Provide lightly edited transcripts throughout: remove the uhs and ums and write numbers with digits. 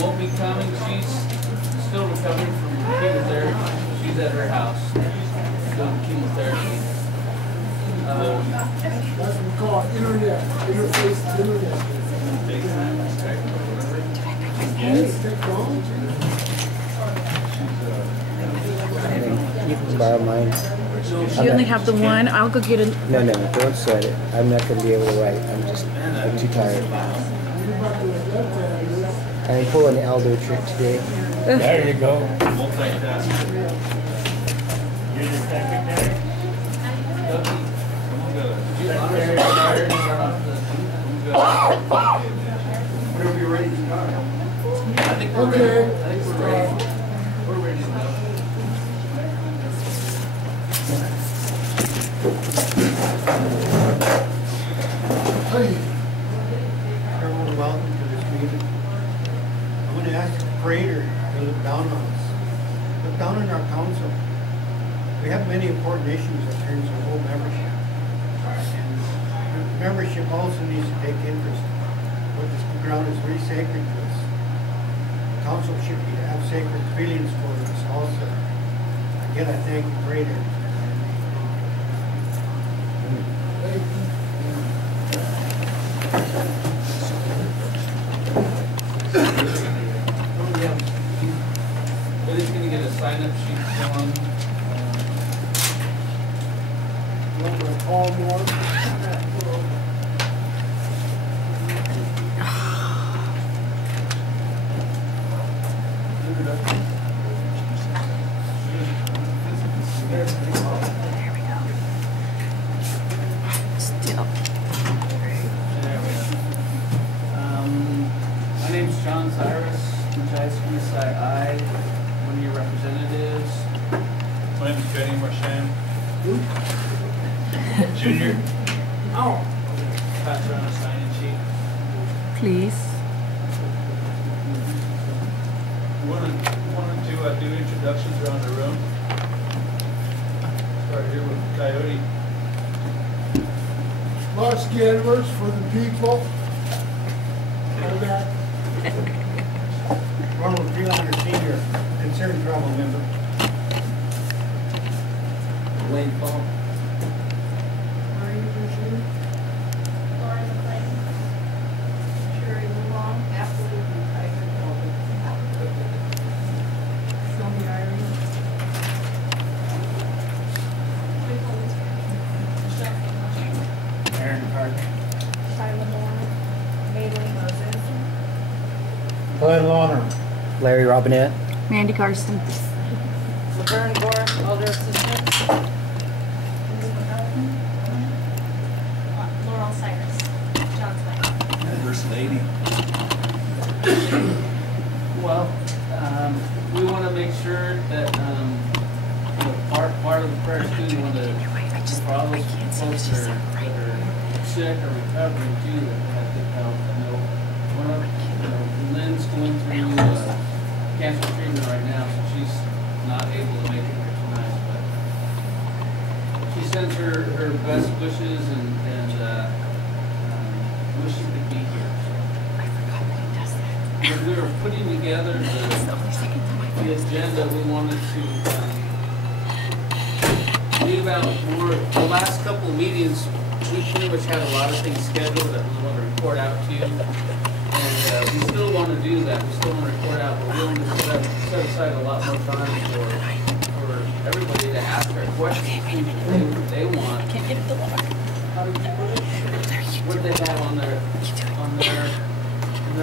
won't be coming. She's still recovering from chemotherapy. She's at her house doing chemotherapy. That's what we call internet, interface internet. Yes, technology. You can borrow mine. You only have the one. I'll go get it. No, don't sweat it. I'm not going to be able to write. I'm too tired. I pull an Aldo trick today. There you go. Multitask. You're the secretary? Whenever you're ready to start. I think we're ready. I think we're ready. We're ready to go. Hey, Everyone, welcome to this meeting. I'm going to ask the creator to look down on us. Look down on our council. We have many important issues that turns our whole membership. And membership also needs to take interest. What this ground is very sacred to us. The council should have sacred feelings for us also. Again, I thank the creator. Billy's gonna get a sign-up sheet form. number all more. Still. My name's John Cyrus, C.B.C, one of your representatives. My name's Benny Marchand. Junior. Oh. Pass around a sign-in sheet. Please. We wanted to do introductions around the room. Start here with Coyote. Los Gamblers for the people. All that. Ronald Freelander Sr., concerned travel member. Wayne Paul. Glenn Lawner. Larry Robinette. Mandy Carson. Laverne Gore, Elder Assistant. Laurel Cyrus, John Smith. First lady. Well, we want to make sure that part of the prayer too, we want to for all those folks that are sick or recovering too, that have good health. I know one of Lynn's going through cancer treatment right now, so she's not able to make it here tonight. But she sends her best wishes and wish she could be here. When we were putting together the agenda, we wanted to leave out more. The last couple of meetings, we pretty much had a lot of things scheduled that we want to report out to you. And we still want to do that. We still want to report out, but we want to set aside a lot more time for everybody to ask their questions. They want. Can't get it to walk. What they have on their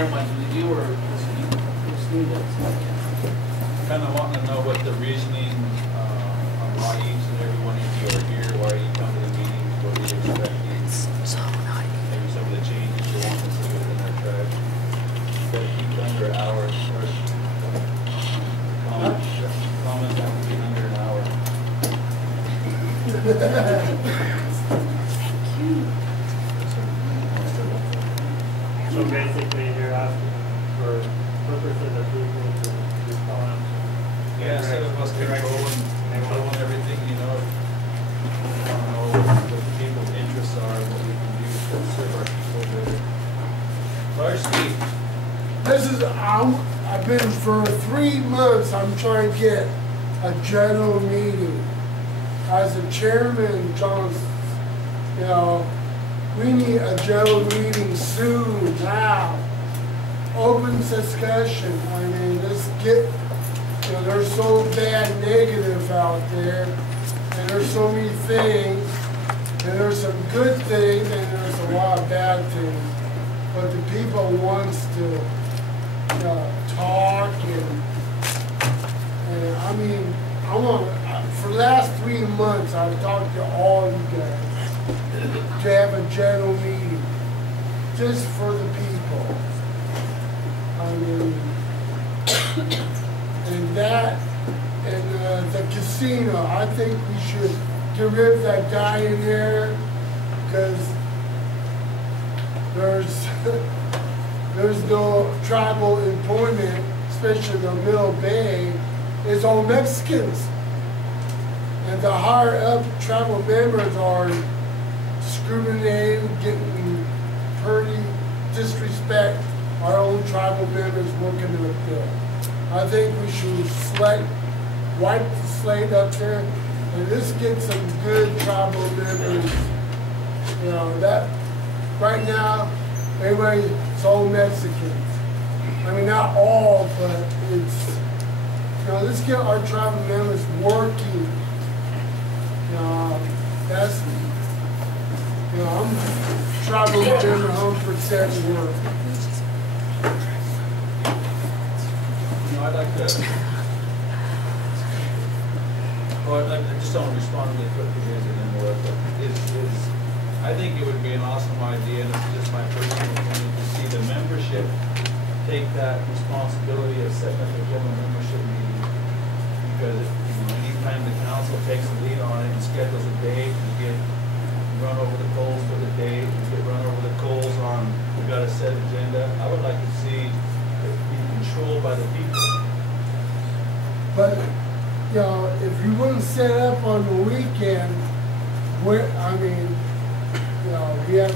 mind. Did you or Christine? Kind of wanting to know what the reasoning on why each and every one of you are here, why you come to the meetings, what are you expecting? So naughty. Maybe some of the changes you want to see within our tribe. Gotta keep it under an hour first. Comments have to be under an hour. So basically, you're asking for purposes of people to respond. Yeah, instead of us controlling everything, you know, I don't know what the people's interests are, what we can do to serve our people better. Large Steve. This is, I I've been for 3 months, I'm trying to get a general meeting. As a chairman, John, you know, we need a general meeting soon, now. Open discussion. I mean, let's get, you know, there's so bad negative out there, and there's so many things, and there's some good things, and there's a lot of bad things. But the people wants to talk, and I mean, I want, for the last 3 months, I've talked to all you guys to have a general meeting, just for the people. I mean, and that, and the casino, I think we should get rid of that guy in there, because there's no tribal employment, especially in the Middle Bay. It's all Mexicans. And the higher up tribal members are discriminating, getting pretty disrespect our own tribal members working up there. I think we should wipe the slate up there and let's get some good tribal members. You know, that right now, everybody's all Mexicans. I mean, not all, but it's, you know, let's get our tribal members working. You know, that's, you know, I'm tribal member 100% work. You know, I'd like to, I just don't want to respond really quickly anymore, but I think it would be an awesome idea, and it's just my personal opinion, to see the membership take that responsibility of setting up a general membership meeting. Because, you know, anytime the council takes the lead on it and schedules a date, we get run over the coals for the date, we get run over the coals on, we've got a set agenda. I would like to see it be controlled by the people. But, you know, if you wouldn't set up on the weekend, I mean, you know, we have to,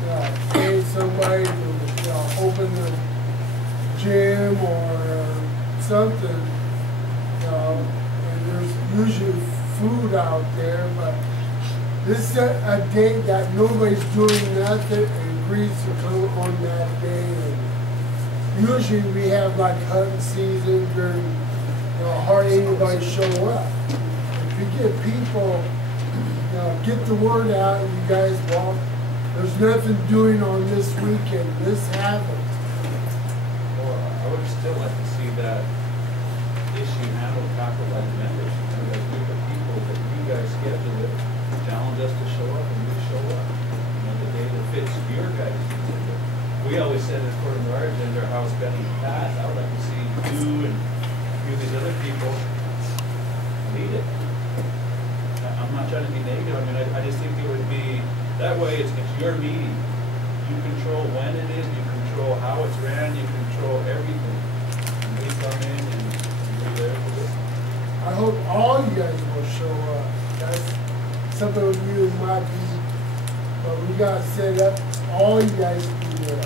you know, pay somebody to, you know, open the gym or something, you know, and there's usually food out there, but this is a date that nobody's doing nothing and agrees to come on that day. And usually we have like hunting season during, you know, hardly anybody show up. If you get people, you know, get the word out and you guys walk, there's nothing doing on this weekend, this happens. Well, I would still like to see that issue handled properly by the members, and a group of people that you guys schedule it, challenge us to show up, and we show up. You know, the day that fits your guys' agenda. We always said, according to our agenda, how it's been in the past. I would like to see you and a few of these other people lead it. I'm not trying to be negative. I mean, I just think it would be, that way it's your meeting. You control when it is, you control how it's ran, you control everything. And we come in and we're there for this. I hope all you guys will show up. That's something with you might be, but we got set up, all you guys can do it.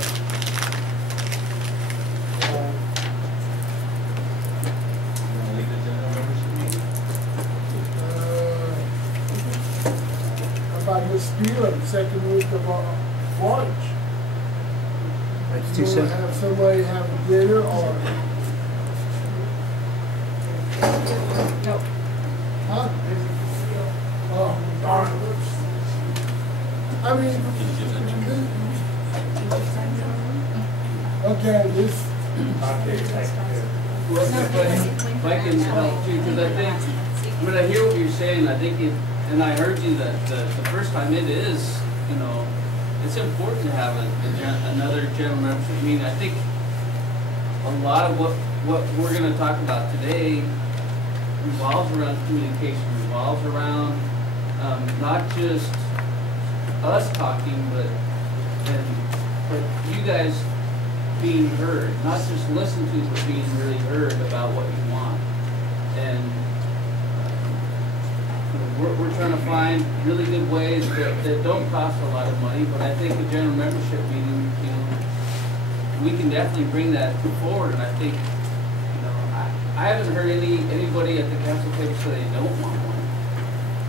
Lead the general membership meeting. About your spiel, second week of March. That's You too wanna soon. have somebody have dinner or? No. Huh? Oh, darn. I mean, okay, this, Well, if I can help too, because I think, when I hear what you're saying, I think it, and I heard you that the first time it is, you know, it's important to have another general membership meeting. I think a lot of what we're gonna talk about today revolves around communication, revolves around, not just us talking, but you guys being heard, not just listened to, but being really heard about what you want. And we're trying to find really good ways that don't cost a lot of money, but I think a general membership meeting, you know, we can definitely bring that forward, and I think, you know, I haven't heard anybody at the council table say they don't want one.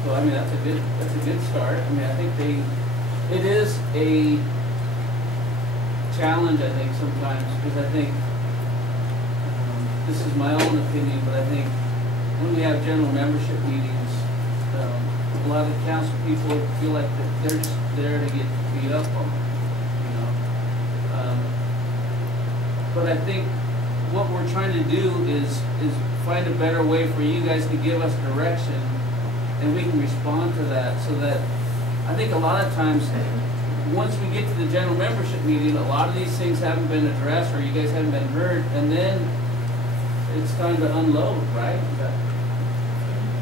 So, I mean, that's a good start. I mean, I think it is a challenge, I think, sometimes, because I think, this is my own opinion, but I think when we have general membership meetings, a lot of the council people feel like that they're just there to get beat up on, you know. But I think what we're trying to do is find a better way for you guys to give us direction, and we can respond to that, so that I think a lot of times, once we get to the general membership meeting, a lot of these things haven't been addressed, or you guys haven't been heard, and then it's time to unload, right?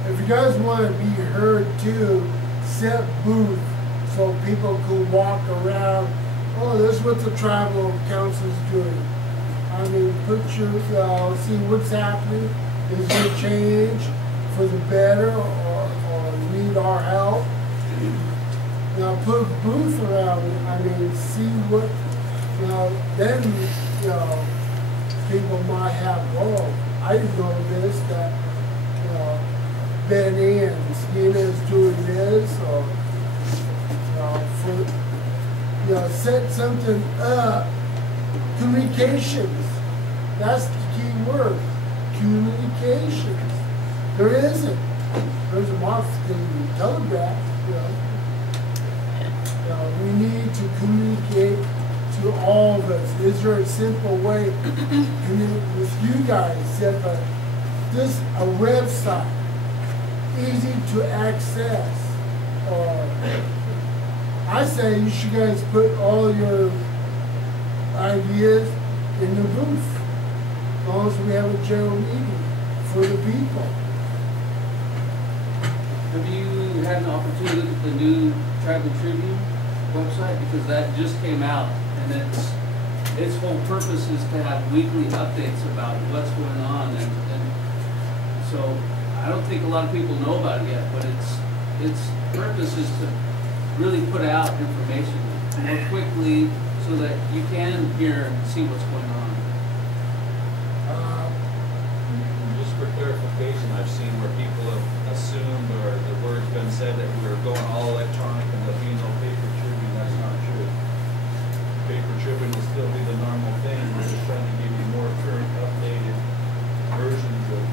If you guys want to be heard too, set booth so people can walk around. Oh, this is what the tribal council's doing. I mean, put your, see what's happening. Is there change for the better, or need our help? Now put a booth around it. I mean, see what, you know, then, you know, people might have, oh, I didn't know this, that, you know, Ben Ann's, is doing this, or, you know, for, you know, set something up. Communications, that's the key word, communications. There isn't. There's a Moscow telegraph, you know. We need to communicate to all of us. Is there a simple way to communicate with you guys? This a website, easy to access. I say you should guys put all your ideas in the booth, as long as we have a general meeting for the people. Have you had an opportunity to look at the new Tribal Tribune website? Because that just came out, and its whole purpose is to have weekly updates about what's going on, and so I don't think a lot of people know about it yet, but its purpose is to really put out information more quickly so that you can hear and see what's going on. Just for clarification, I've seen where people have assumed, or the word's been said, that we were going all electronic and there'll be no paper tribune. That's not true. Paper tribune will still be the normal thing. We're just trying to give you more current, updated versions of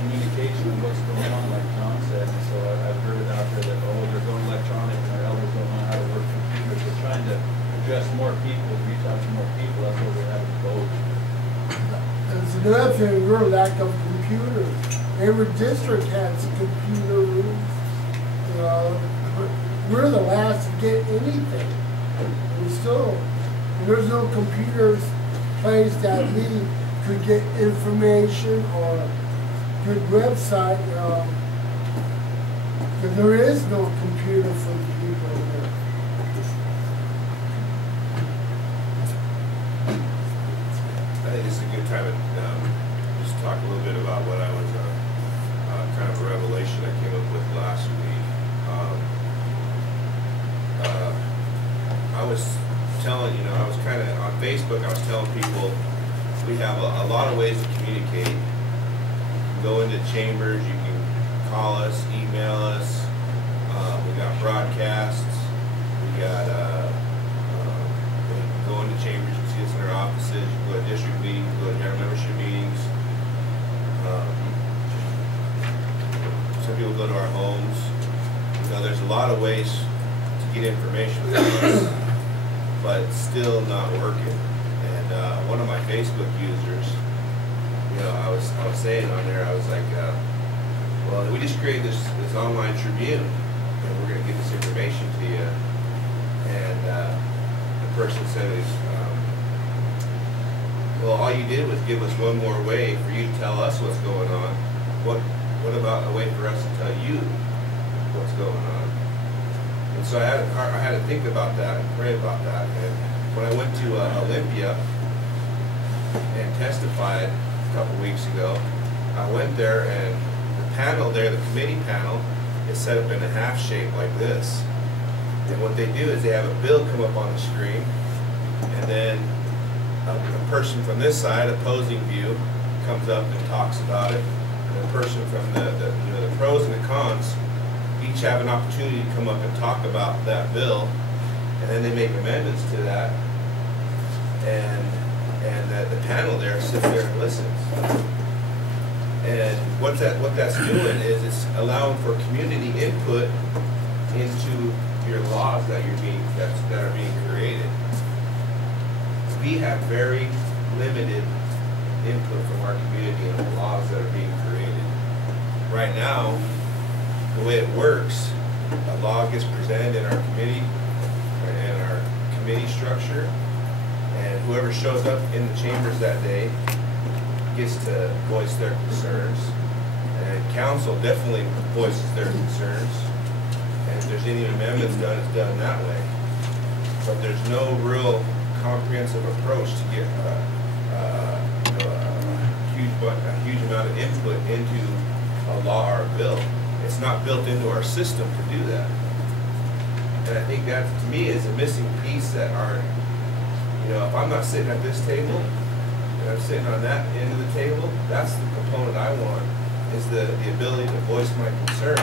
communication of what's going on, like John said. And so I've heard it out there that, oh, they're going electronic and our elders don't know how to work computers. We're trying to address more people, reach out to more people. That's what we're having both. There's another thing, we're lack of computers. Every district has computer rooms. You know, we're the last to get anything. We still, there's no computers place that we could get information or good website. But there is no computer for the people here. I think this is a good time to just talk a little bit about what I was, kind of a revelation I came up with last week. I was telling, you know, I was kind of, on Facebook, I was telling people we have a lot of ways to communicate. You can go into chambers, you can call us, email us, we got broadcasts, we got, you can go into chambers, you can see us in our offices, you can go to district meetings, you can go to general membership meetings. Some people go to our homes. You know, there's a lot of ways to get information from us, but it's still not working. And one of my Facebook users, you know, I was saying on there, I was like, well, we just created this online Tribune, and we're going to get this information to you. And the person said, well, all you did was give us one more way for you to tell us what's going on. What about a way for us to tell you what's going on? And so I had to think about that and pray about that. And when I went to Olympia and testified a couple weeks ago, I went there, and the panel there, the committee panel, is set up in a half shape like this. And what they do is they have a bill come up on the screen, and then a person from this side, opposing view, comes up and talks about it. And a person from the pros and the cons each have an opportunity to come up and talk about that bill, and then they make amendments to that, and the panel there sits there and listens. And what that's doing is it's allowing for community input into your laws that are being created. We have very limited input from our community on the laws that are being created. Right now, the way it works, a law gets presented in our committee and our committee structure, and whoever shows up in the chambers that day gets to voice their concerns, and council definitely voices their concerns, and if there's any amendments done, it's done that way. But there's no real comprehensive approach to get a huge amount of input into a law or a bill. It's not built into our system to do that. And I think that, to me, is a missing piece that if I'm not sitting at this table, and I'm sitting on that end of the table, that's the component I want, is the ability to voice my concern.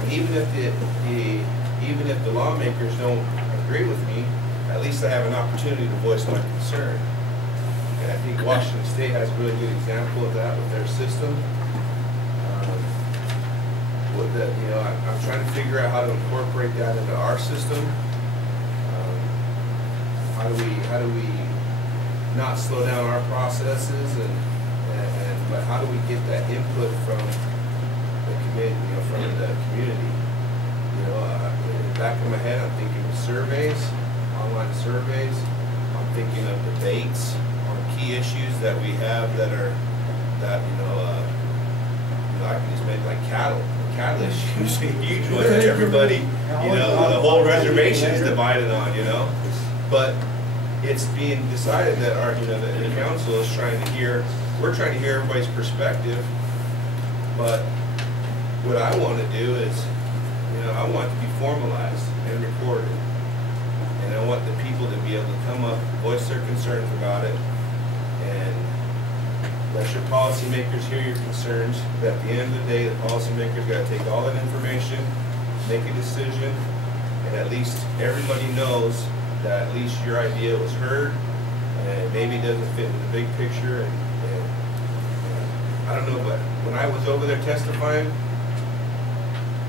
And even if the lawmakers don't agree with me, at least I have an opportunity to voice my concern. And I think Washington State has a really good example of that with their system. I'm trying to figure out how to incorporate that into our system. How do we not slow down our processes, but how do we get that input from the committee, from the community? In the back of my head, I'm thinking of surveys, online surveys. I'm thinking of debates on key issues that we have I can just make like cattle. Cattle issues, a huge one that everybody, the whole reservation is divided on, But it's being decided that the council is trying to hear, we're trying to hear everybody's perspective. But what I want to do is, I want it to be formalized and recorded. And I want the people to be able to come up, voice their concerns about it, and let your policymakers hear your concerns. But at the end of the day, the policymakers got to take all that information, make a decision, and at least everybody knows that at least your idea was heard, and maybe it doesn't fit in the big picture. And I don't know, but when I was over there testifying,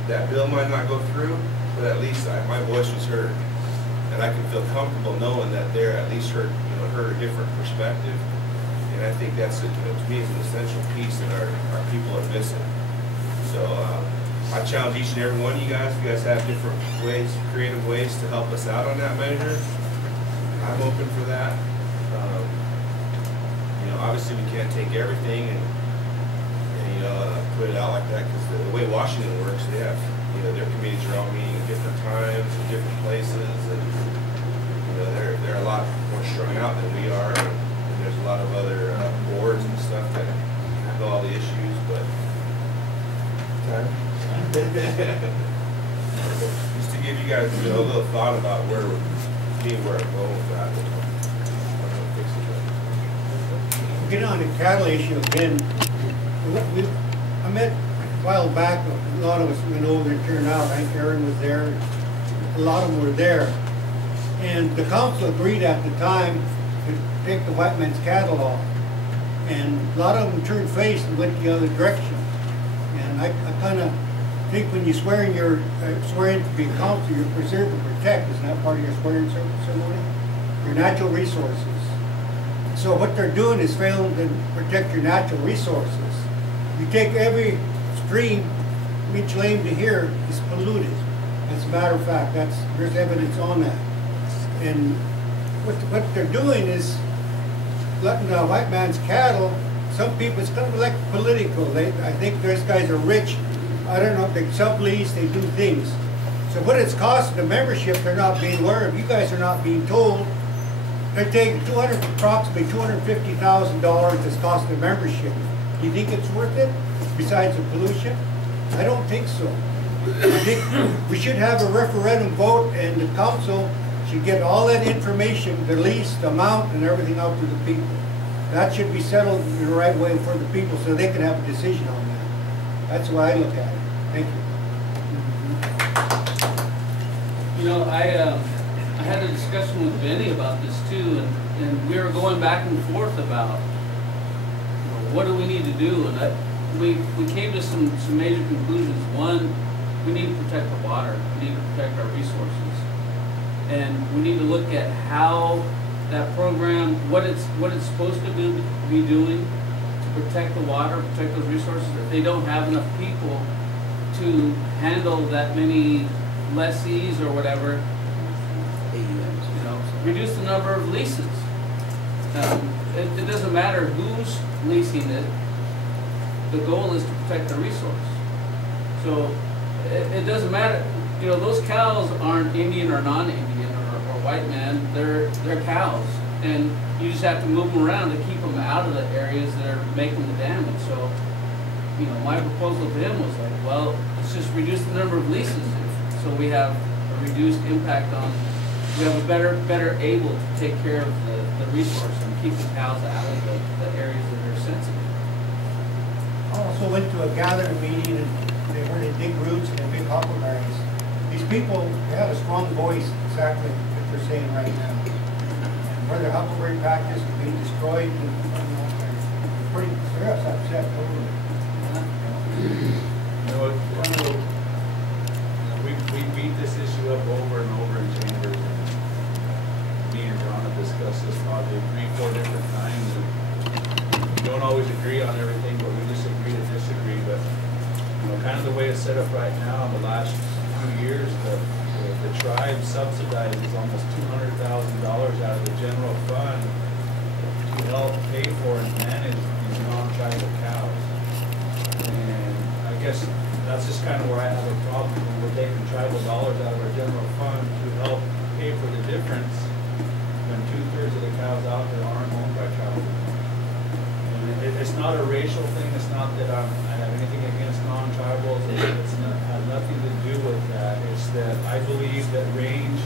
that bill might not go through, but at least my voice was heard, and I can feel comfortable knowing that they're at least heard a different perspective. And I think that's, to me, is an essential piece that our people are missing. So I challenge each and every one of you guys. If you guys have different ways, creative ways to help us out on that measure, I'm open for that. Obviously we can't take everything and put it out like that, because the way Washington works, they have, their committees are all meeting at different times in different places, and they're a lot more strung out than we are. And there's a lot of other boards and stuff that handle all the issues, but just to give you guys a little thought about where I'm going with that. Get on the cattle issue again. I met a while back, a lot of us went over and turned out. I think Aaron was there. A lot of them were there. And the council agreed at the time to take the white man's cattle off. And a lot of them turned face and went the other direction. And I kind of think when you swear in to be a council, you're preserve and protect. Isn't that part of your swearing ceremony? Your natural resources. So what they're doing is failing to protect your natural resources. You take every stream, each lane to here is polluted. As a matter of fact, there's evidence on that. And what they're doing is letting the white man's cattle. Some people, it's kind of like political. I think those guys are rich. I don't know, they sublease, they do things. So what it's costing the membership, they're not being aware of. You guys are not being told. They're taking approximately $250,000 that's costing the membership. Do you think it's worth it, besides the pollution? I don't think so. I think we should have a referendum vote, and the council should get all that information, the lease, the amount, and everything out to the people. That should be settled in the right way for the people so they can have a decision on that. That's the way I look at it. Thank you. You know, I had a discussion with Benny about this too, and we were going back and forth about, you know, what do we need to do, and we came to some major conclusions. One, we need to protect the water. We need to protect our resources, and we need to look at how that program, what it's supposed to be doing to protect the water, protect those resources. If they don't have enough people to handle that many lessees or whatever, you know, reduce the number of leases. It doesn't matter who's leasing it. The goal is to protect the resource. So it doesn't matter. You know, those cows aren't Indian or non-Indian or white man. They're cows, and you just have to move them around to keep them out of the areas that are making the damage. So, you know, my proposal to him was like, well, let's just reduce the number of leases, so we have a reduced impact on. We have a better able to take care of the resource and keep the cows out of the areas that are sensitive. I also went to a gathering meeting and they were in big roots and big huckleberries. These people, they have a strong voice, exactly what they're saying right now. And where their huckleberry practice is being destroyed, and, they're upset over it. You know, we beat this issue up over and over in chambers. Me and John have discussed this project 3-4 different times. And we don't always agree on everything, but we just agree to disagree. But you know, kind of the way it's set up right now, in the last few years, the tribe subsidizes almost $200,000 out of the general fund to help pay for and manage these non-tribal cows. And I guess that's just kind of where I have a problem. We're taking tribal dollars out of our general fund to help pay for the difference when 2/3 of the cows out there aren't owned by tribal. It's not a racial thing. It's not that I have anything against non-tribals. It's not, has nothing to do with that. It's that I believe that range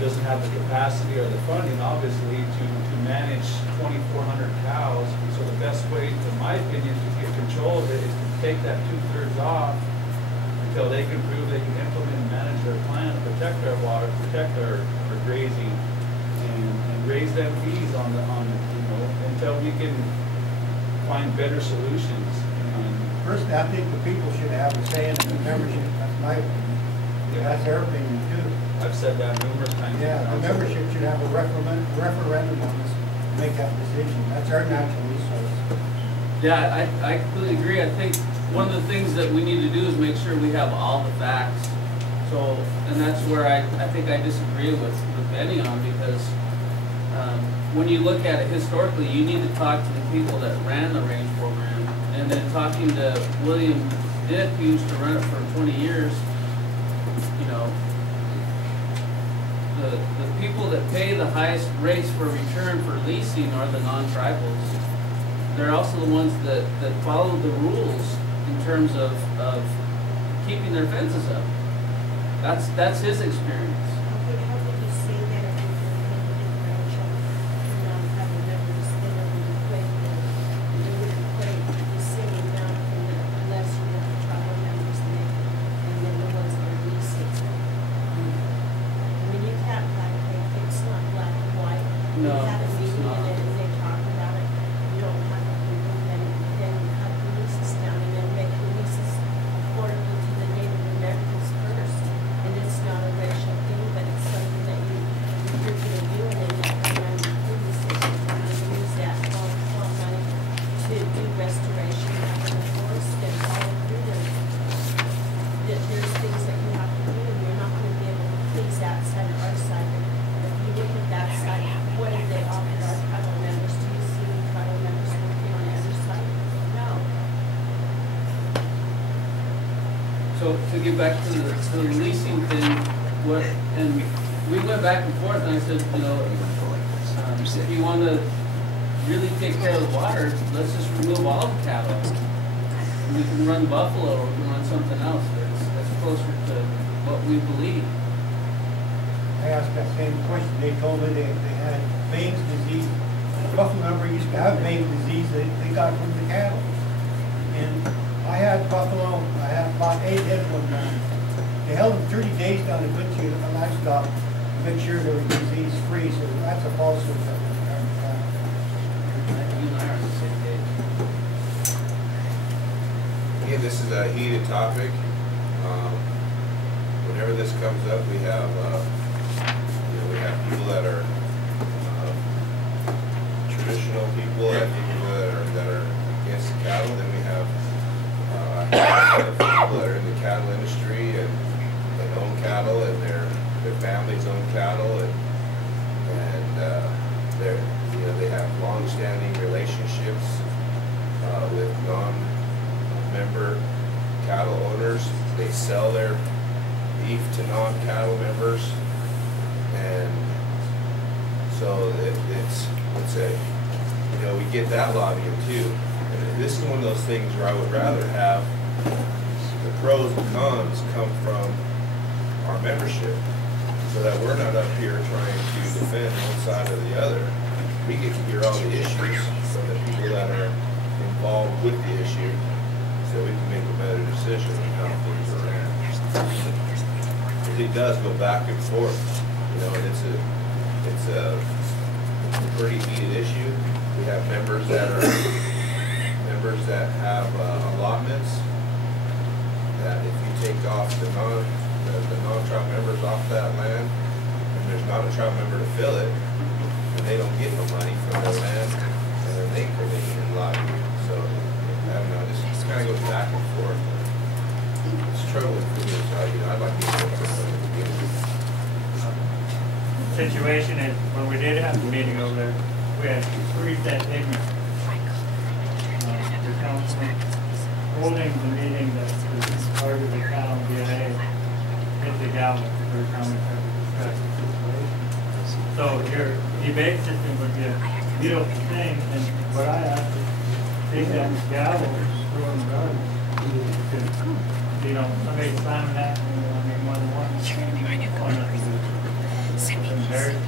doesn't have the capacity or the funding, obviously, to manage 2,400 cows. And so the best way, in my opinion, to get control of it is to take that 2/3 off until they can prove they can implement and manage their plan to protect our water, protect our grazing, and raise them fees on you know, until we can find better solutions. Personally, I think the people should have a say in the membership. That's my opinion. That's their opinion too. I've said that numerous times. Yeah, the membership should have a referendum on this, to make that decision. That's our natural resource. Yeah, I completely agree. I think one of the things that we need to do is make sure we have all the facts. So, and that's where I think I disagree with Benny on, because when you look at it historically, you need to talk to the people that ran the range program, and then talking to William Dick, who used to run it for 20 years, you know, the people that pay the highest rates for return for leasing are the non-tribals. They're also the ones that follow the rules in terms of keeping their fences up. That's his experience. How would you say that if we can make a differential in non-tribal members, then it would equate the same amount from the lesser that the tribal members make, and then the ones that are leasing? I mean, you can't, like, it's not black and white. No, We had a it's meeting not. and they talk about it. You don't have to do them, then cut the leases down and then make the leases affordable to the Native Americans first. And it's not a racial thing, but it's something that you're gonna do, and then that program through the city, and then use that all money to do restoration out in the forest and follow through them. That there's things that you have to do, and you're not gonna be able to please that side or our side. If you look at that side, what have they offered our tribal members? Do you see any tribal members working on the other side? No. So to get back to the leasing thing, and we went back and forth, and I said, you know, if you want to really take care of the water, let's just remove all the cattle. We can run buffalo, or we can run something else that's closer to what we believe. I asked that same question. They told me they had Baines disease. Buffalo number used to have Baines disease. They got it from the cattle. And I had buffalo. I had about 8 head one time. They held them 30 days down and put you a livestock to make sure they were disease free. So that's a falsehood. You and I are on the same page. Again, this is a heated topic. Whenever this comes up, we have people that are traditional people, and people that are against the cattle. Then we have people that are in the cattle industry and own cattle, and their families own cattle, and they have long-standing relationships with non-member cattle owners. They sell their beef to non-cattle members, and so it's we get that lobbying too. And this is one of those things where I would rather have the pros and cons come from our membership, so that we're not up here trying to defend one side or the other. We get to hear all the issues from the people that are involved with the issue, so we can make a better decision on how things are ran. Because it does go back and forth, and it's a pretty heated issue. We have members that have allotments that if you take off the non-tribe members off that land, and there's not a tribe member to fill it, and they don't get no money from their land, and then they come in and lobby. So, I don't know, this kind of goes back and forth. It's troubling for me, so, I'd like to get something from the beginning. Situation is, when we did have the meeting over there, we had 3 set ignorant. The councilman holding the meeting that was part of the cattle DNA hit the gavel for time we tried to discuss the situation. So your debate system would be a beautiful thing, and what I asked is take that gavel, throw it in the garden. Somebody slamming that, more than one. Embarrassed,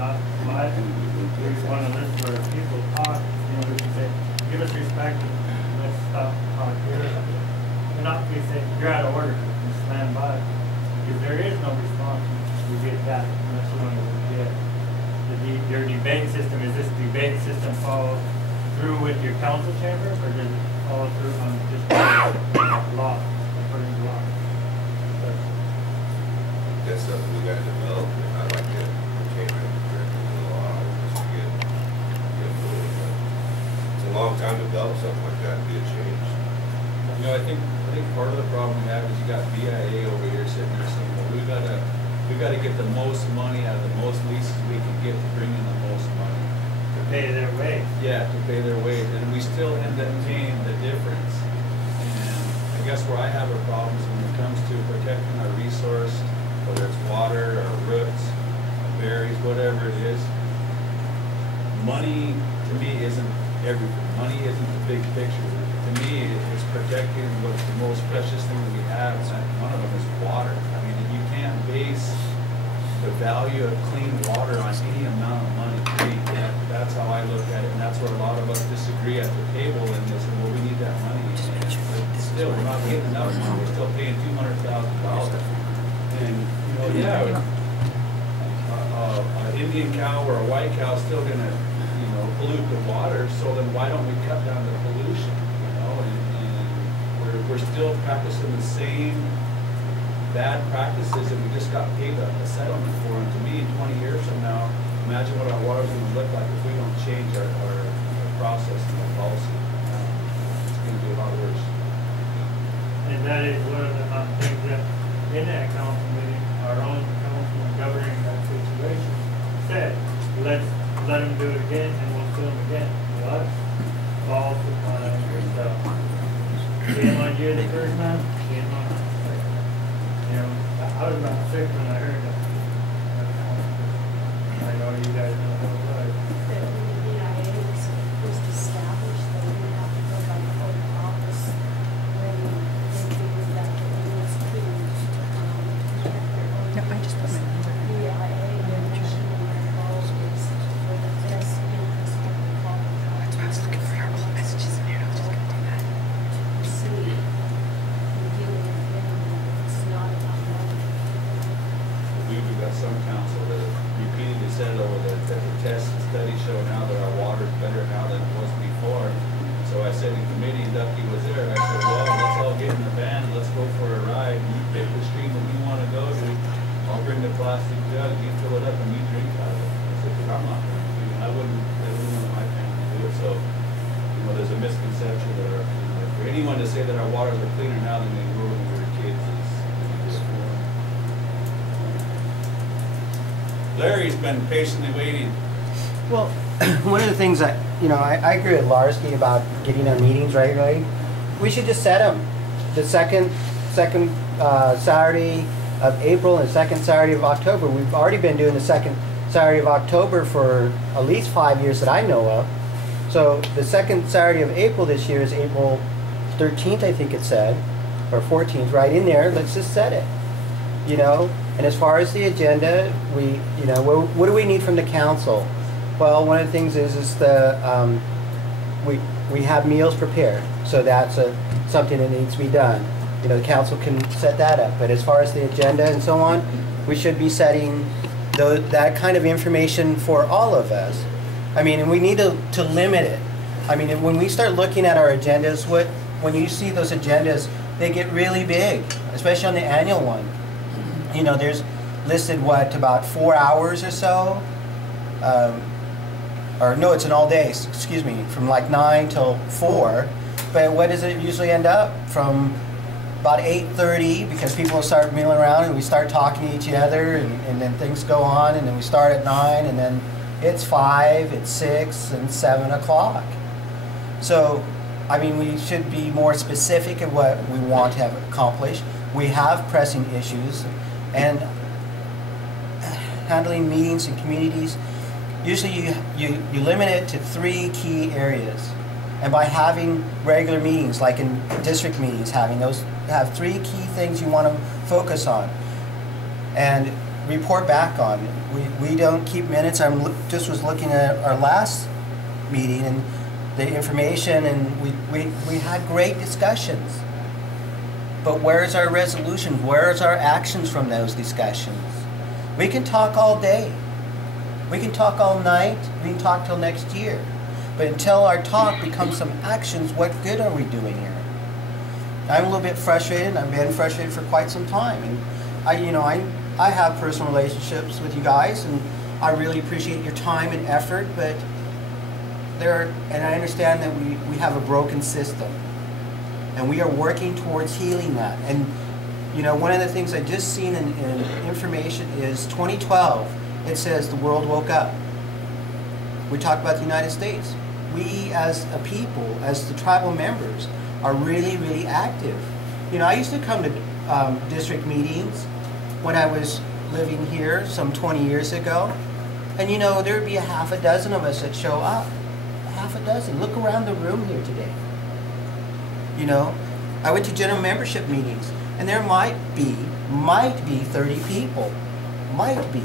not live. There's one of this where people talk, we can say, give us respect, let's stop talk here. And not be saying, you're out of order, and stand by. If there is no response, we get that, and that's the one that we get. Your debate system, is this debate system follow through with your council chamber, or does it follow through on just law, according to law? That's something we gotta develop, and I'd like to retain it directly to the law, just to get moving. It's a long time to develop something like that, to be a change. I think part of the problem we have is you got BIA over here sitting there saying, well, we gotta get the most money out of the most leases we can get to bring in the most money. To pay their way. Yeah, to pay their way, and we still end up paying the difference. And I guess where I have a problem is when it comes to protecting our resource, whether it's water or roots, berries, whatever it is. Money, to me, isn't everything. Money isn't the big picture. To me, it's protecting what's the most precious thing that we have, and one of them is water. I mean, you can't base the value of clean water on any amount of money. That's how I look at it, and that's where a lot of us disagree at the table, and they say, well, we need that money. And still, we're not getting enough money. We're still paying $200,000. And, an Indian cow or a white cow is still gonna, pollute the water, so then why don't we cut down the pollution, and we're still practicing the same bad practices that we just got paid a settlement for. And to me, 20 years from now, imagine what our water's gonna look like if we don't change our process and our policy. It's gonna be a lot worse. And that is one of the things that in that council meeting, our own council governing that situation said, let's let them do it again and we'll sue them again. Well, that's false upon yourself. Didn't want you the first time, didn't want us. I was about 6 when I heard that. I know you guys know what it was. That when the BIA was established, that we didn't have to go by the court office when they figured that it was approved to protect their own. No, I just put my anyone to say that our waters are cleaner now than they were when we were kids is Larry's been patiently waiting. Well, one of the things that, I agree with Larsky about getting our meetings regularly. We should just set them. The second Saturday of April and second Saturday of October. We've already been doing the second Saturday of October for at least 5 years that I know of. So the second Saturday of April this year is April 13th, I think it said, or 14th, right in there. Let's just set it, And as far as the agenda, what do we need from the council? Well, one of the things is we have meals prepared, so that's something that needs to be done. The council can set that up. But as far as the agenda and so on, we should be setting that kind of information for all of us. I mean, and we need to limit it. I mean, when we start looking at our agendas, when you see those agendas, they get really big, especially on the annual one. There's listed about 4 hours or so. Or no, it's an all day, excuse me, from like 9 till 4. But what does it usually end up? From about 8:30, because people will start milling around and we start talking to each other, and then things go on, and then we start at 9, and then it's 5, it's 6, and 7 o'clock. So, I mean, we should be more specific in what we want to have accomplished. We have pressing issues, and handling meetings in communities, usually you limit it to 3 key areas. And by having regular meetings, like in district meetings, have 3 key things you want to focus on and report back on. We don't keep minutes. I just was looking at our last meeting and the information, and we had great discussions. But where's our resolution? Where's our actions from those discussions? We can talk all day. We can talk all night. We can talk till next year. But until our talk becomes some actions, what good are we doing here? I'm a little bit frustrated. I've been frustrated for quite some time. And I have personal relationships with you guys, and I really appreciate your time and effort, but and I understand that we have a broken system. And we are working towards healing that. And one of the things I just seen in information is 2012, it says the world woke up. We talk about the United States. We as a people, as the tribal members, are really, really active. I used to come to district meetings when I was living here some 20 years ago. And there'd be a half a dozen of us that show up. A half a dozen. Look around the room here today. I went to general membership meetings, and there might be 30 people. Might be.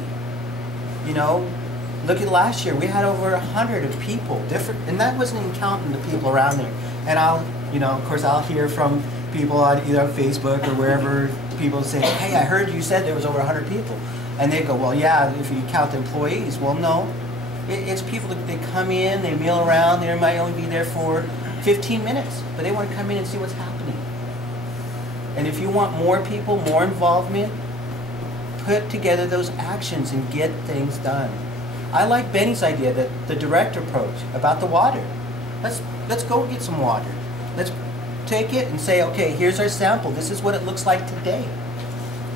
Look at last year, we had over 100 of people, and that wasn't even counting the people around there. And of course I'll hear from people on either on Facebook or wherever, people say, hey, I heard you said there was over 100 people. And they go, well, yeah, if you count the employees. Well, no. It's people that they come in, they meal around, they might only be there for 15 minutes, but they want to come in and see what's happening. And if you want more people, more involvement, put together those actions and get things done. I like Benny's idea, that the direct approach about the water. Let's go get some water. Let's take it and say, okay, here's our sample. This is what it looks like today.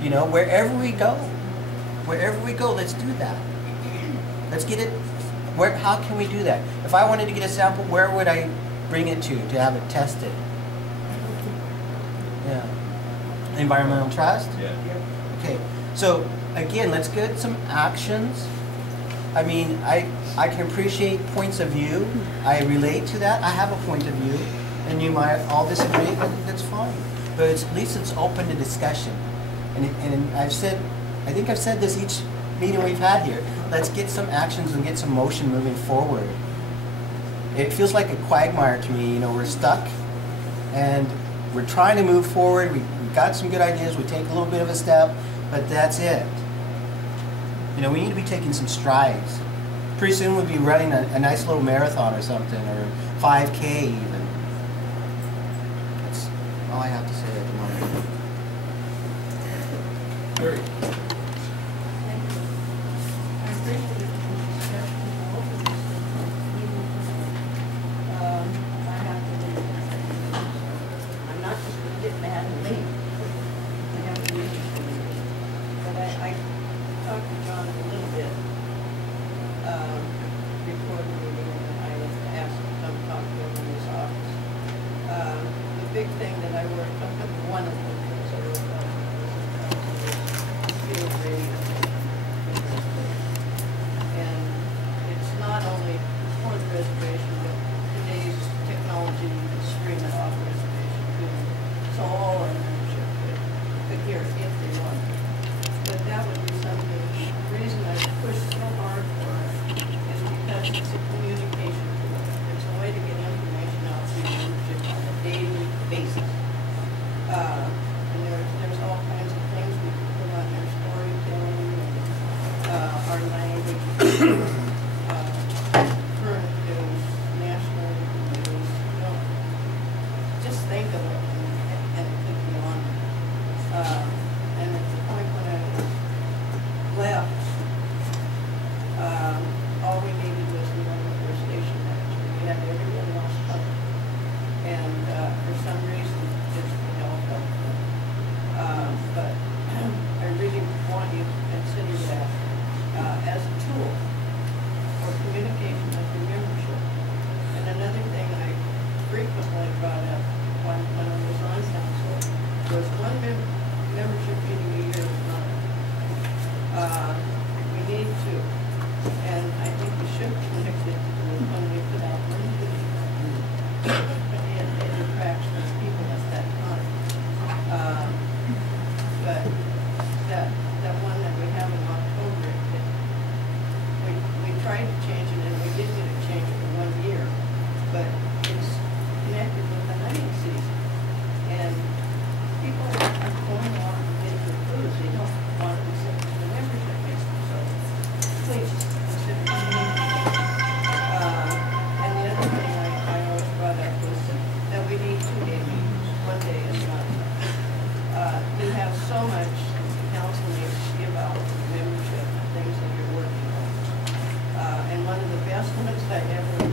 Wherever we go, let's do that. Let's get it. How can we do that? If I wanted to get a sample, where would I bring it to have it tested? Yeah. Environmental trust? Yeah. Okay. So again, let's get some actions. I mean, I can appreciate points of view. I relate to that. I have a point of view, and you might all disagree, but that's fine. But at least it's open to discussion. And I think I've said this each meeting we've had here. Let's get some actions and get some motion moving forward. It feels like a quagmire to me. We're stuck, and we're trying to move forward. We got some good ideas. We take a little bit of a step, but that's it. We need to be taking some strides. Pretty soon we'll be running a nice little marathon or something, or 5K even. That's all I have to say at the moment. Larry. one membership meeting a year is not enough. We need to, and I think we should connect it to when we put out one meeting. It attracts those people at that time. But that one that we have in October, we tried to change it and we did get it changed for 1 year, but it's connected with the hunting season. And people are going on into food, they don't want to accept the membership list, so please consider it. And the other thing I always brought up was that we need 2-day meetings. 1 day is not enough. We have so much the council needs to give out membership and things that you're working on. And one of the best ones I ever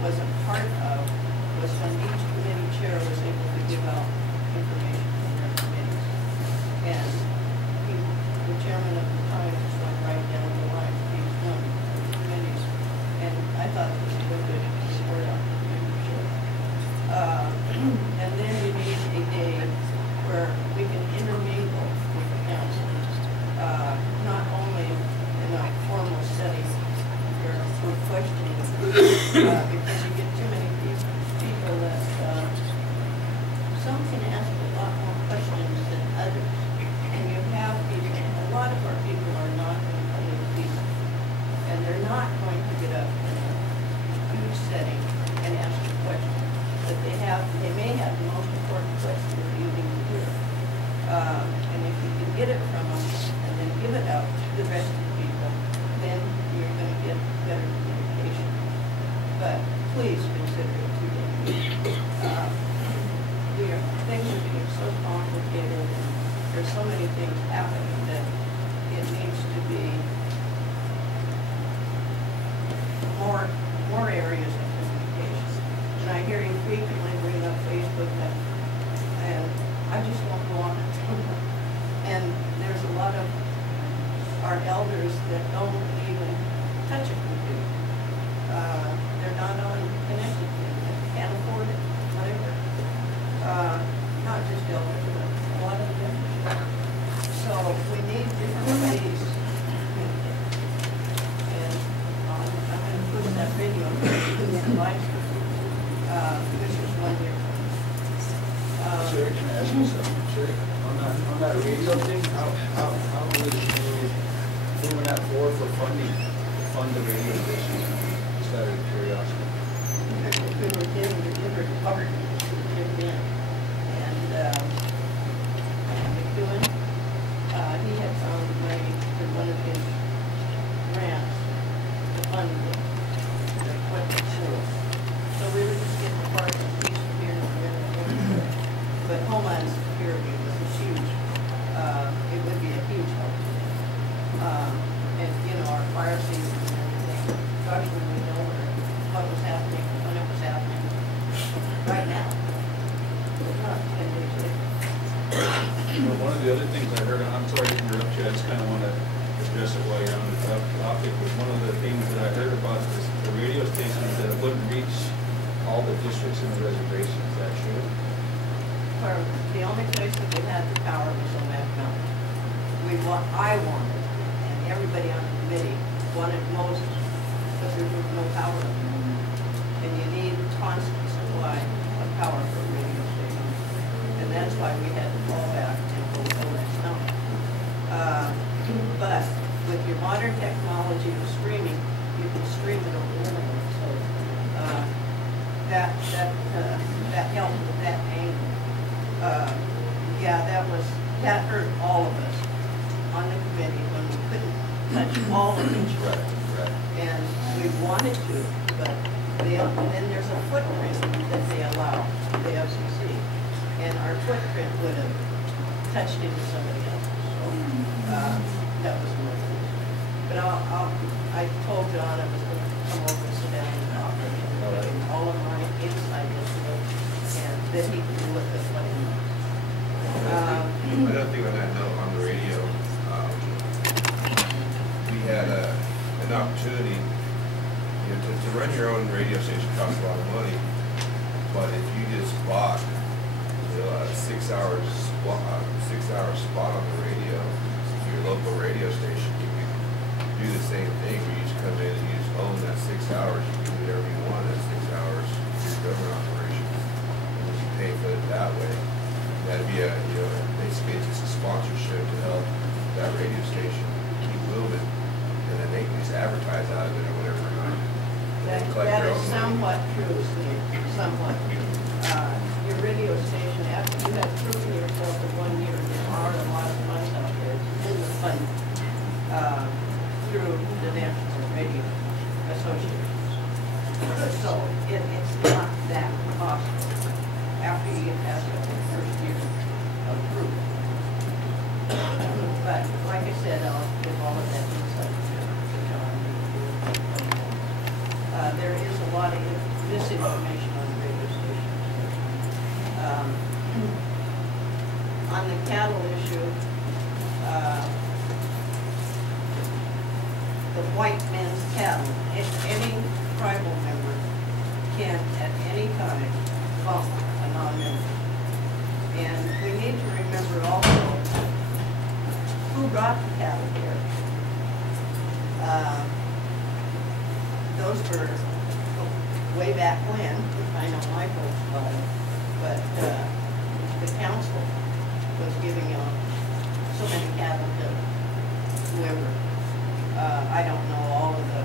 was a part of was when each committee chair was able to give out information from their committees. And the chairman of the time just went right down the line to each one of the committees. And I thought it was a good report on membership. And then we need a day where we can intermingle with the council, not only in a formal setting where we're questioning, because you get too many people that some can ask a lot more questions than others, and you have people. A lot of our people are not going to be people, and they're not going to get up in a huge setting and ask a question. But they may have the most important question of the evening to hear. And if you can get it from them and then give it out to the rest of the people, then you're going to get better communication. But please consider it 2 days. Things are getting so complicated, and there's so many things happening that it needs to be more areas of communication. And I hear you frequently bring up Facebook, and I just won't go on it. And there's a lot of our elders that don't even touch a computer. They're not on connected to it, they can't afford it, whatever. Not just elders, but a lot of them. So we need different ways to communicate. And I'm going to put that video in the live, which is 1 year. Sherry, can I ask you something? Sherry, on that radio thing, how was you moving that forward for funding, to fund the radio station? Just out of curiosity. We were getting the different departments to chip in. And McEwen, he had found money for one of his grants to fund the equipment school. So we were just getting part of the piece of here and there. But Homeland Security was a huge, it would be a huge help to them. And, you know, our fire season and everything, gosh, when we know what was happening, when it was happening, right now. Not 10 days later. One of the other things I heard, and I'm sorry to interrupt you, I just kind of want to address it while you're on the topic, was one of the things that I heard about this, the radio stations, that it wouldn't reach all the districts in the reservation. Is that true? The only place that we had the power was Omak Mountain. I wanted, and everybody on the committee wanted Moses, because there was no power up there. And you need constant supply of power for a radio station. And that's why we had to fall back and go Omak Mountain. But with your modern technology of streaming, you can stream it over the internet. So that helped with that angle. Yeah, that hurt all of us on the committee when we couldn't touch all of each other. Right. And we wanted to, but then there's a footprint that they allow, the FCC. And our footprint would have touched into somebody else. So that was one of things. But I told John I was going to come over and sit down and talk with him, all of my insight into it, and then he can look at what he knows. Another thing on that note, on the radio, we had an opportunity, you know, to run your own radio station costs a lot of money, but if you just bought, you know, 6 hours 6-hour spot on the radio, your local radio station, you can do the same thing where you just come in and you just own that 6 hours. You can do whatever you want in 6 hours for your government operations. And you pay for it that way. That'd be basically it's just a sponsorship to help that radio station keep moving. And then they can just advertise out of it or whatever. That is somewhat true, Steve, somewhat. Your radio station, after you have proven yourself for 1 year, there are a lot of funds out there in the fund through the National Radio Association. So it's not that costly after you get past the first year of proof. But like I said, I'll give all of that insight to John. There is a lot of misinformation on the radio station. On the cattle issue, the white man's cattle, if any tribal member can at any time bump a non-member. And we need to remember also who brought the cattle here. Those were way back when, I know my folks bought it, but the council was giving out so many cattle to whoever. I don't know all of the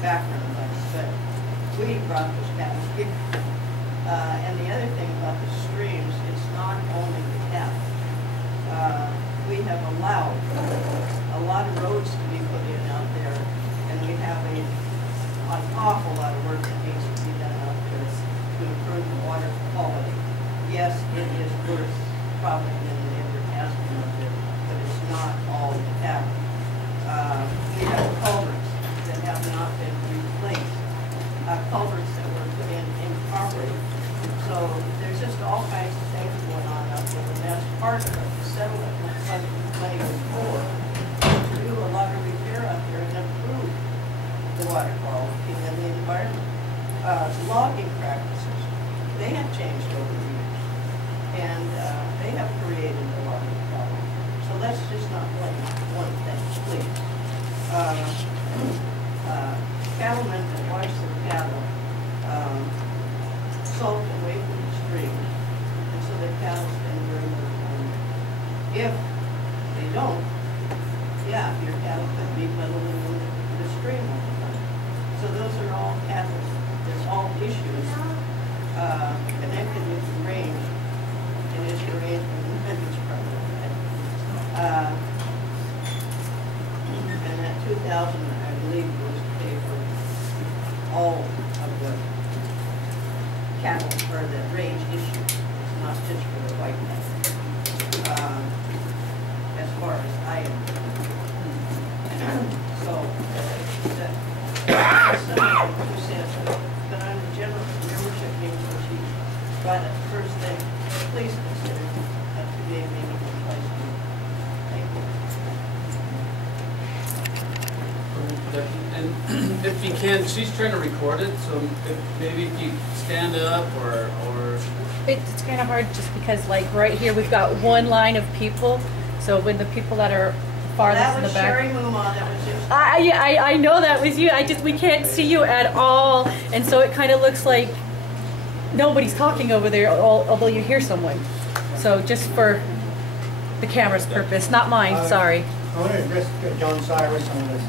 background of it, but we brought those cattle here. And the other thing about the streams, it's not only the cattle. We have allowed a lot of roads to be put in out there, and we have an awful lot of work that needs to be done out there to improve the water quality. Yes, it is worse probably than it ever has been out there, but it's not all the cattle. We have culverts that have not been replaced, culverts that were put in improperly. So there's just all kinds of things going on out there, and that's part of the settlement with money before to do a lot of repair out there and improve the water quality and the environment. Logging practices, they have changed over the years, and they have created a lot of problems. So let's just not blame one thing, please. Cattlemen that watch their cattle salt away from the stream, and so their cattle spend very much time. If they don't, yeah, your cattle could be muddled in the stream all the time. So those are all cattle. There's all issues connected with the range, and it's your range and it's problem. And that 2,000, I believe, was to pay for all of the cattle or the range issue. It's not just for the white man. As far as I am. So, that's 2 cents. But on the general membership meeting, which he brought up first thing, please consider a 2-day meeting replacement. Thank you. And if you can, she's trying to record it, so maybe if you stand up or It's kind of hard just because like right here, we've got one line of people. So when the people that are farthest in the back. That was Sherry Muma, that was just. I know that was you. We can't see you at all. And so it kind of looks like nobody's talking over there, although you hear someone. So just for the camera's purpose, not mine, sorry. I want to address John Cyrus on this,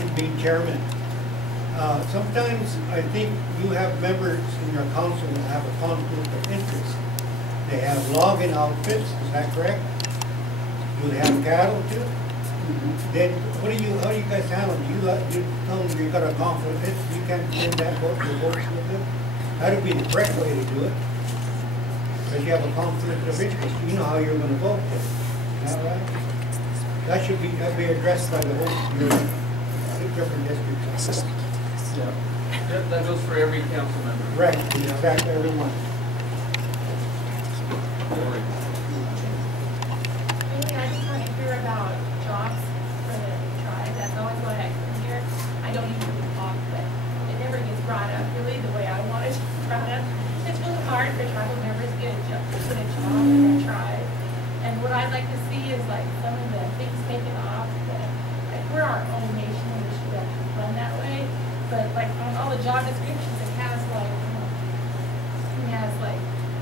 and being chairman. Sometimes I think you have members in your council that have a conflict of interest. They have logging outfits, is that correct? Do they have cattle too? Then how do you guys handle it? You tell them you got a conflict of interest, you can't win that vote, your votes with them? That would be the correct way to do it. Because you have a conflict of interest, you know how you're going to vote then. Is that right? That should be addressed by the whole, your different districts. yeah, that goes for every council member. Right, exactly, everyone. Really, I just want to hear about jobs for the tribe. That's always what I hear. I don't usually talk, but it never gets brought up really the way I want it brought up. It's really hard for tribal members to get a job in the tribe. what I'd like to see is like some of the things taken off that, like, we're our own nation and we should actually run that way. But like on all the job descriptions, it has like,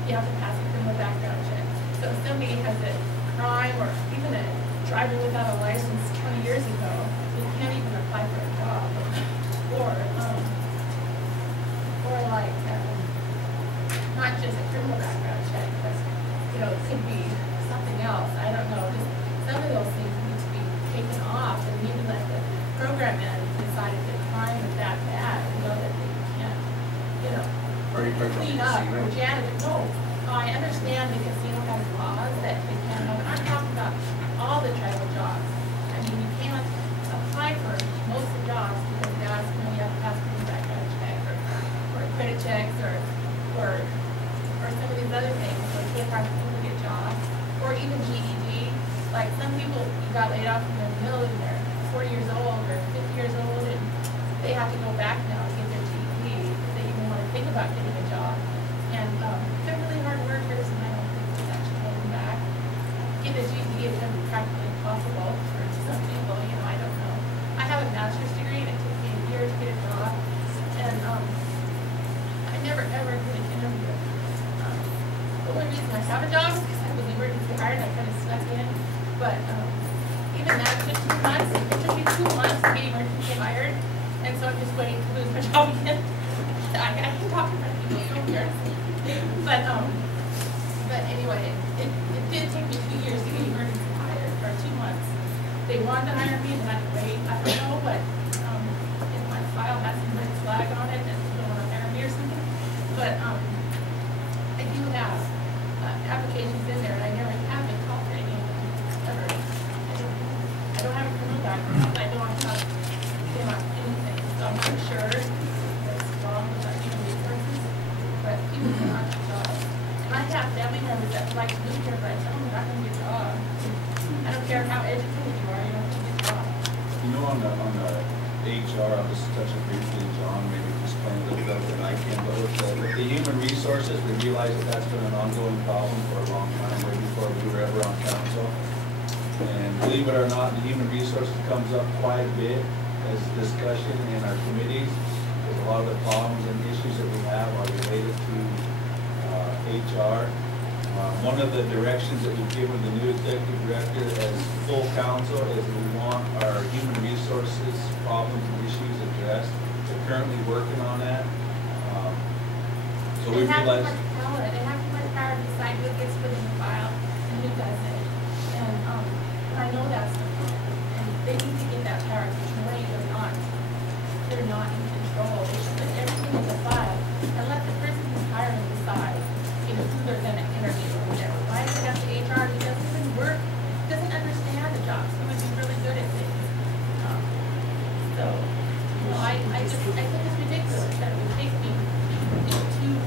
you have to pass a criminal background check. So if somebody has a crime or even a driving without a license 20 years ago, you can't even apply for a job. Or like, not just a criminal background check, but, you know, it could be something else. I don't know. Just some of those things need to be taken off, and even let the program manager decide if the crime is that bad, and know that they can't, you know, clean up or janitor. No, I understand the casino has laws that they can't have. I'm talking about all the tribal jobs. I mean, you can't apply for most of the jobs because they ask, you know, you have to pass a background check or credit checks or some of these other things. So you can't have people to get jobs or even GED. Like some people got laid off from the mill and they're 40 years old or 50 years old and they have to go back now to get their GED if they even want to think about getting a job. And they're really hard workers, and I don't think it's actually going back. Getting a GED is going to be practically impossible for some people, you know, I don't know. I have a master's degree, and it took me a year to get a job, and I never ever did an interview. The only reason I have a job is because I was emergency hired, and I kind of snuck in. But even that took 2 months. It took me 2 months to get emergency hired, and so I'm just waiting to lose my job again. I can talk in front of people, so who cares? But anyway, it did take me 2 years to get emergency hired, or 2 months. They wanted to hire me, and I had to wait. I don't know, but if my file has some red flag on it, and they don't want to hire me or something. But I do have applications in there, and I never have been called for any of them ever. I don't have a criminal background. I don't have anything, so I'm not sure what's wrong with our human resources. But people cannot get jobs. And I have family members that would like to move here, but I tell them they're not going to get a job. I don't care how educated you are, you don't get a job. You know, on the HR, I'll just touch it briefly, John, maybe explain a little better than I can, but with the human resources, we realize that that's been an ongoing problem for a long time, way before we were ever on council. And believe it or not, the human resources comes up quite a bit as discussion in our committees, because a lot of the problems and issues that we have are related to HR. One of the directions that we've given the new executive director as full council is we want our human resources problems and issues addressed. We're currently working on that. So we realize They have too much power to decide who gets put in the file and who doesn't. And I know that's the problem. And they need to get that power, because no, they're not. They're not in control. They should put everything in the file and let the person who's hiring decide, you know, who they're going to interview or whatever. Why is it up to HR? He doesn't even work, doesn't understand the job. He would be really good at things. So, you know, I think it's ridiculous that it would take me, actually,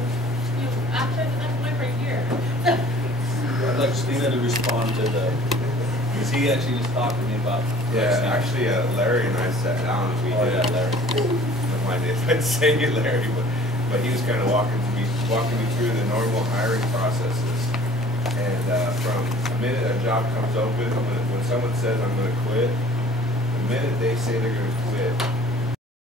I've been unemployed for a year. I'd like Stina to respond to because he actually just talked to me about. Yeah, actually, Larry and I sat down and we did. Yeah, Larry. Don't mind if I'd say Larry, but he was kind of walking me through the normal hiring processes. And from the minute a job comes open, when someone says I'm going to quit, the minute they say they're going to quit,